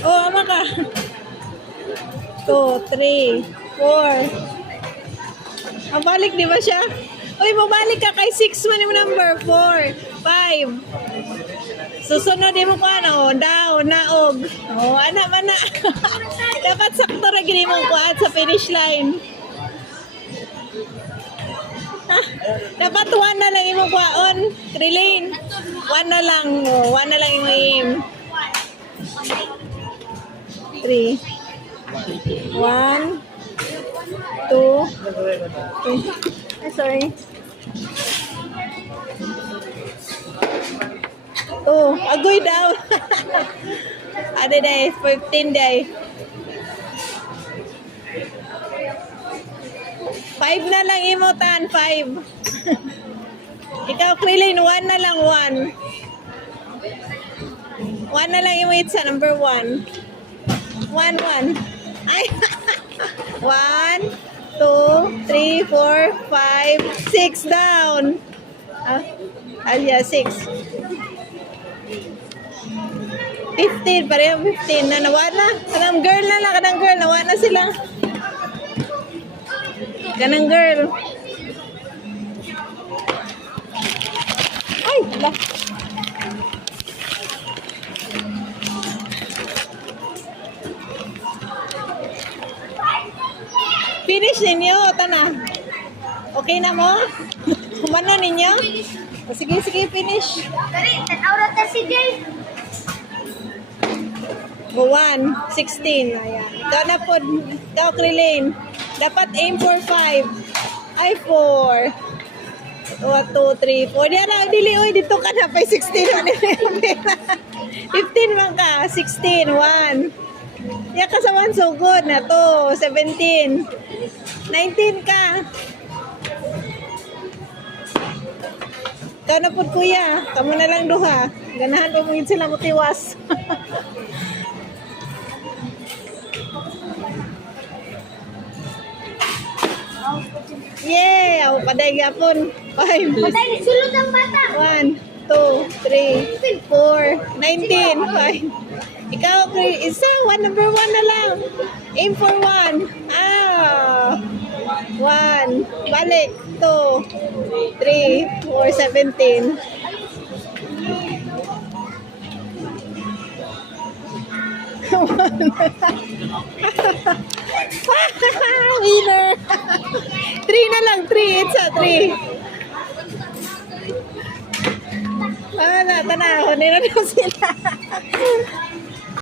Oh, ama ka. 2, 3, 4. Mabalik, di ba siya? Uy, mabalik ka kay 6 man yung number. 4, 5. Susunod mo ko ano, daw, naog. Oh, anak, mana. Dapat sakto na gini mong kuat sa finish line. Dapat 1 na lang imong kuaon. Trilane. 1 na lang. Oh, 1 na lang imong aim. 3. 1, 2. Sorry. Oh, agoy daw. Ada day, 15 day. 5 na lang imutan, 5. Ikaw, Quilin, 1 na lang, 1. 1 na lang imut sa number 1. 1, 1. Ay, 1, 2, 3, 4, 5, 6 down. Yeah, 6. 15, pareho 15 na nawala. Kanang girl na lang, kanang girl, nawala sila. Kanang girl. Ay, wala. Finish ninyo, tana. Okay na mo? Kumano ninyo? O, sige, finish. Dari, tan-aurat na si Jay. 1, 16. Ayan. Ikaw na po, ikaw, Krilin. Dapat aim for 5. Ay, 4. 1, 2, 3, 4. Diyan na, dili, oy, dito ka na, pa 16. 15 man ka, 16, 1. Yan ka sa 1, so good na to. 17. 19 ka. Ikaw na po, kuya. Kamu na lang duha. Ganahan pa mo yun sila mutiwas. Yay! Ako paday gapon. 5. Patay ni sulod ang bata. 1, 2, 3, 4, 19, 5. Ikaw, isa, number 1 na lang. Aim for 1. 1. Balik. 2, 3, 4, 17. Winner. 3 na lang, 3. It's a 3. Wala, tanaw. Hindi na sila.